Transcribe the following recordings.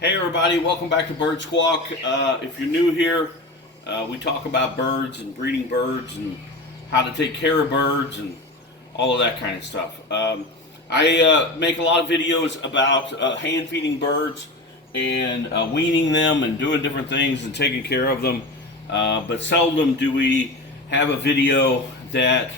Hey everybody, welcome back to Bird Squawk. If you're new here, we talk about birds and breeding birds and how to take care of birds and all of that kind of stuff. I make a lot of videos about hand feeding birds and weaning them and doing different things and taking care of them, but seldom do we have a video that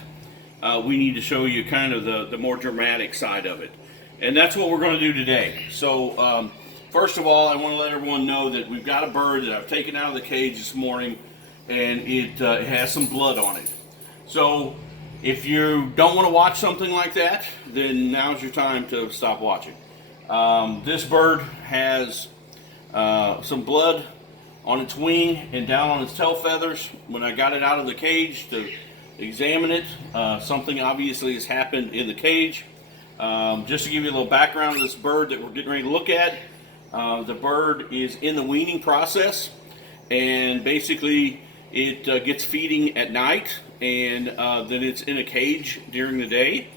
we need to show you kind of the more dramatic side of it. And that's what we're going to do today. So first of all, I want to let everyone know that we've got a bird that I've taken out of the cage this morning, and it has some blood on it. So if you don't want to watch something like that, then now's your time to stop watching. This bird has some blood on its wing and down on its tail feathers. When I got it out of the cage to examine it, something obviously has happened in the cage. Just to give you a little background of this bird that we're getting ready to look at, the bird is in the weaning process, and basically it gets feeding at night, and then it's in a cage during the day.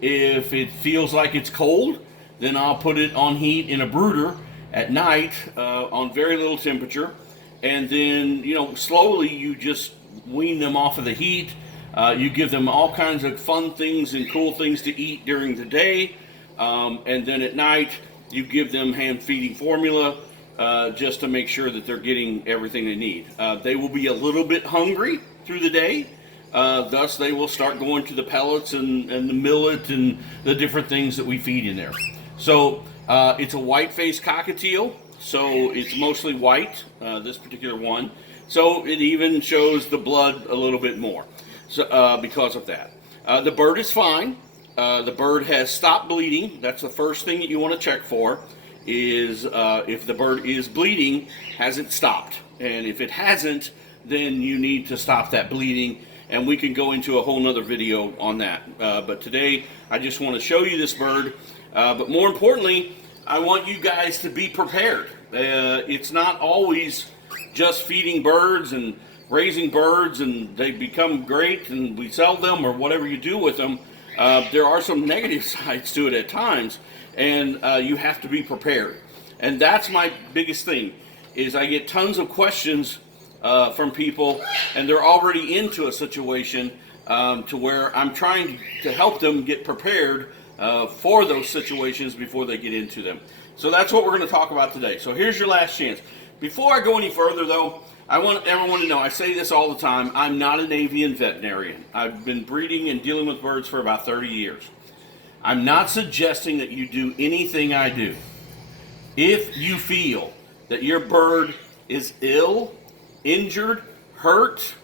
If it feels like it's cold, then I'll put it on heat in a brooder at night on very little temperature, and then slowly you just wean them off of the heat. You give them all kinds of fun things and cool things to eat during the day, and then at night you give them hand feeding formula just to make sure that they're getting everything they need. They will be a little bit hungry through the day, thus they will start going to the pellets and the millet and the different things that we feed in there. So it's a white-faced cockatiel, so it's mostly white, this particular one. So it even shows the blood a little bit more. So, because of that. The bird is fine. The bird has stopped bleeding. That's the first thing that you want to check for, is if the bird is bleeding, has it stopped? And if it hasn't, then you need to stop that bleeding, and we can go into a whole nother video on that. But today, I just want to show you this bird. But more importantly, I want you guys to be prepared. It's not always just feeding birds and raising birds and they become great and we sell them or whatever you do with them. There are some negative sides to it at times, and you have to be prepared. And that's my biggest thing, is I get tons of questions from people, and they're already into a situation to where I'm trying to help them get prepared for those situations before they get into them. So that's what we're going to talk about today. So here's your last chance. Before I go any further though, I want everyone to know, I say this all the time, I'm not an avian veterinarian. I've been breeding and dealing with birds for about 30 years. I'm not suggesting that you do anything I do. If you feel that your bird is ill, injured, hurt,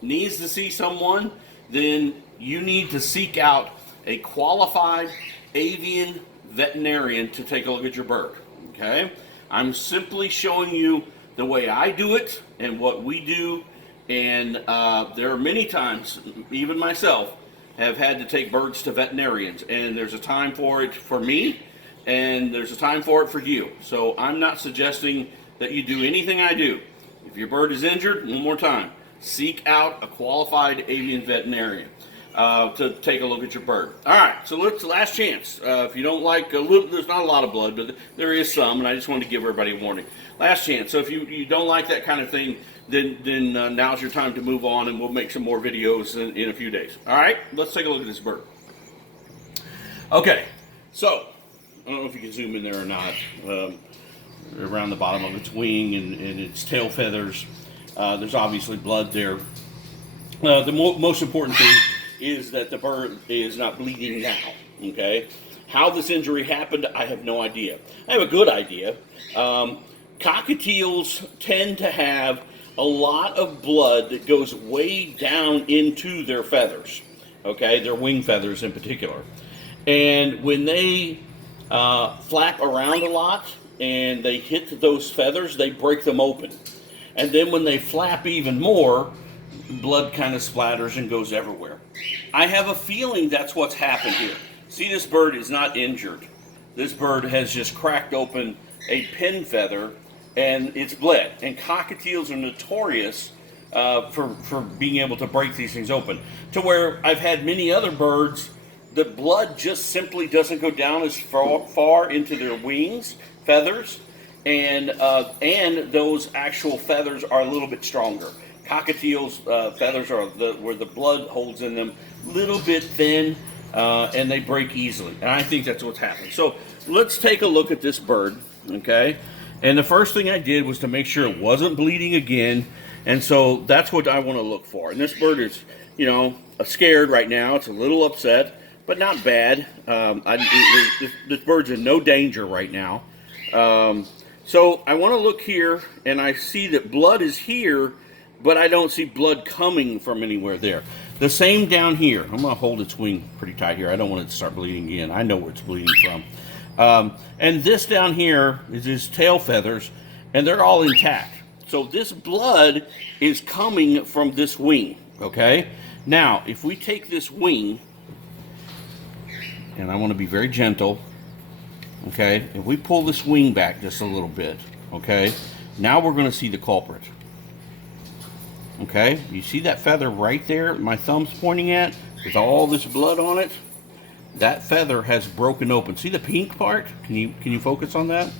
needs to see someone, then you need to seek out a qualified avian veterinarian to take a look at your bird. Okay? I'm simply showing you the way I do it and what we do, and there are many times, even myself, have had to take birds to veterinarians, and there's a time for it for me, and there's a time for it for you. So I'm not suggesting that you do anything I do. If your bird is injured, one more time, seek out a qualified avian veterinarian to take a look at your bird. All right, so last chance. If you don't like a little, there's not a lot of blood, but there is some, and I just wanted to give everybody a warning. Last chance. So if you don't like that kind of thing, then now's your time to move on, and we'll make some more videos in a few days. All right, let's take a look at this bird. Okay, so I don't know if you can zoom in there or not. Around the bottom of its wing and its tail feathers, there's obviously blood there. The most important thing is that the bird is not bleeding now. Okay, how this injury happened, I have no idea. I have a good idea. Cockatiels tend to have a lot of blood that goes way down into their feathers, okay, their wing feathers in particular. And when they flap around a lot and they hit those feathers, they break them open. And then when they flap even more, blood kind of splatters and goes everywhere. I have a feeling that's what's happened here. See, this bird is not injured. This bird has just cracked open a pin feather and it's bled. And cockatiels are notorious for being able to break these things open. To where I've had many other birds, the blood just simply doesn't go down as far into their wings, feathers, and those actual feathers are a little bit stronger. Cockatiels' feathers are where the blood holds in them a little bit thin, and they break easily. And I think that's what's happening. So let's take a look at this bird, okay? And the first thing I did was to make sure it wasn't bleeding again. And so that's what I want to look for. And this bird is, you know, scared right now. It's a little upset, but not bad. This bird's in no danger right now. So I want to look here, and I see that blood is here, but I don't see blood coming from anywhere there. The same down here. I'm going to hold its wing pretty tight here. I don't want it to start bleeding again. I know where it's bleeding from. And this down here is his tail feathers, and they're all intact. So this blood is coming from this wing, okay? Now, if we take this wing, and I want to be very gentle, okay? If we pull this wing back just a little bit, okay? Now we're going to see the culprit. Okay, you see that feather right there my thumb's pointing at with all this blood on it? That feather has broken open. See the pink part? Can you focus on that?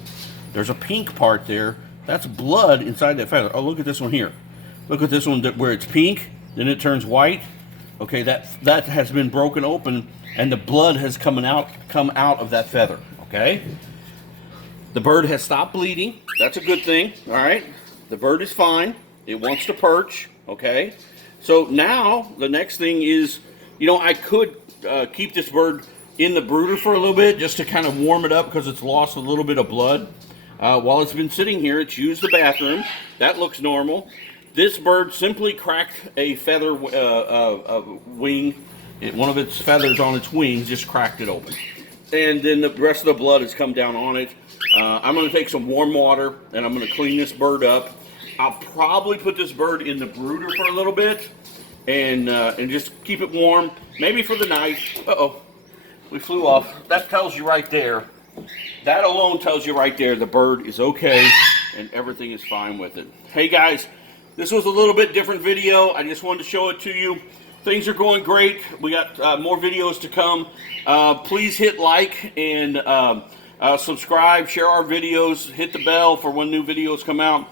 There's a pink part there. That's blood inside that feather. Oh, look at this one here. Look at this one where it's pink, then it turns white. Okay, that has been broken open, and the blood has come out of that feather. Okay, the bird has stopped bleeding. That's a good thing. All right, the bird is fine. It wants to perch, okay? So now, the next thing is, you know, I could keep this bird in the brooder for a little bit just to kind of warm it up because it's lost a little bit of blood. While it's been sitting here, it's used the bathroom. That looks normal. This bird simply cracked a feather wing. One of its feathers on its wings just cracked it open. And then the rest of the blood has come down on it. I'm going to take some warm water, and I'm going to clean this bird up. I'll probably put this bird in the brooder for a little bit and just keep it warm, maybe for the night. Uh-oh, we flew off. That tells you right there. That alone tells you right there the bird is okay and everything is fine with it. Hey guys, this was a little bit different video. I just wanted to show it to you. Things are going great. We got more videos to come. Please hit like and subscribe, share our videos, hit the bell for when new videos come out.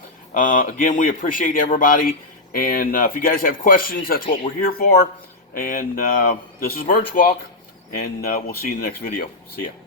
Again, we appreciate everybody, and if you guys have questions, that's what we're here for. And this is Bird Squawk, and we'll see you in the next video. See ya.